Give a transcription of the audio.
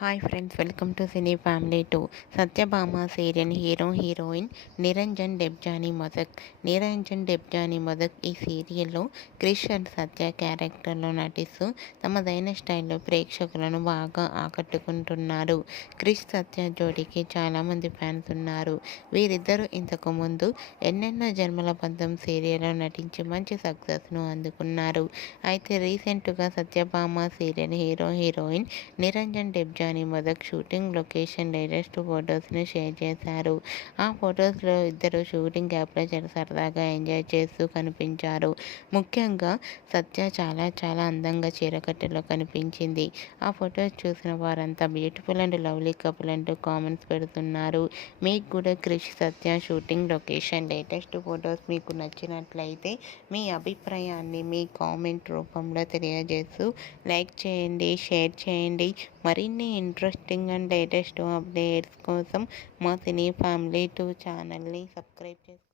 Hi friends, welcome to cine family 2. Satyabhama serial heroine Niranjan Debjani Modak ఈ సీరియల్లో Krish and సత్య క్యారెక్టర్లో నటిస్తూ తమదైన స్టైల్లో ప్రేక్షకులను బాగా ఆకట్టుకుంటున్నారు. క్రిష్ సత్య జోడీకి చాలామంది ఫ్యాన్స్ ఉన్నారు. వీరిద్దరూ ఇంతకు ముందు ఎన్నెన్నో జన్మల బంధం సీరియల్లో నటించి మంచి సక్సెస్ను అందుకున్నారు. అయితే రీసెంట్గా Satyabhama serial heroine Niranjan Debjani Modak shooting location latest ఫొటోస్ని షేర్ చేశారు. ఆ ఫొటోస్లో ఇద్దరు షూటింగ్ యాప్లో చాలా సరదాగా ఎంజాయ్ చేస్తూ కనిపించారు. ముఖ్యంగా సత్య చాలా అందంగా చీరకట్టులో కనిపించింది. ఆ ఫొటోస్ చూసిన వారంతా బ్యూటిఫుల్ అండ్ లవ్లీ కపుల్ అంటూ కామెంట్స్ పెడుతున్నారు. మీకు కూడా క్రిష్ సత్య షూటింగ్ లొకేషన్ లేటెస్ట్ ఫొటోస్ మీకు నచ్చినట్లయితే మీ అభిప్రాయాన్ని మీ కామెంట్ రూపంలో తెలియజేస్తూ లైక్ చేయండి, షేర్ చేయండి. మరిన్ని ఇంట్రెస్టింగ్ అండ్ లేటెస్ట్ అప్డేట్స్ కోసం మా సినీ ఫ్యామిలీ 2 ఛానల్ని సబ్స్క్రైబ్ చేసుకోండి.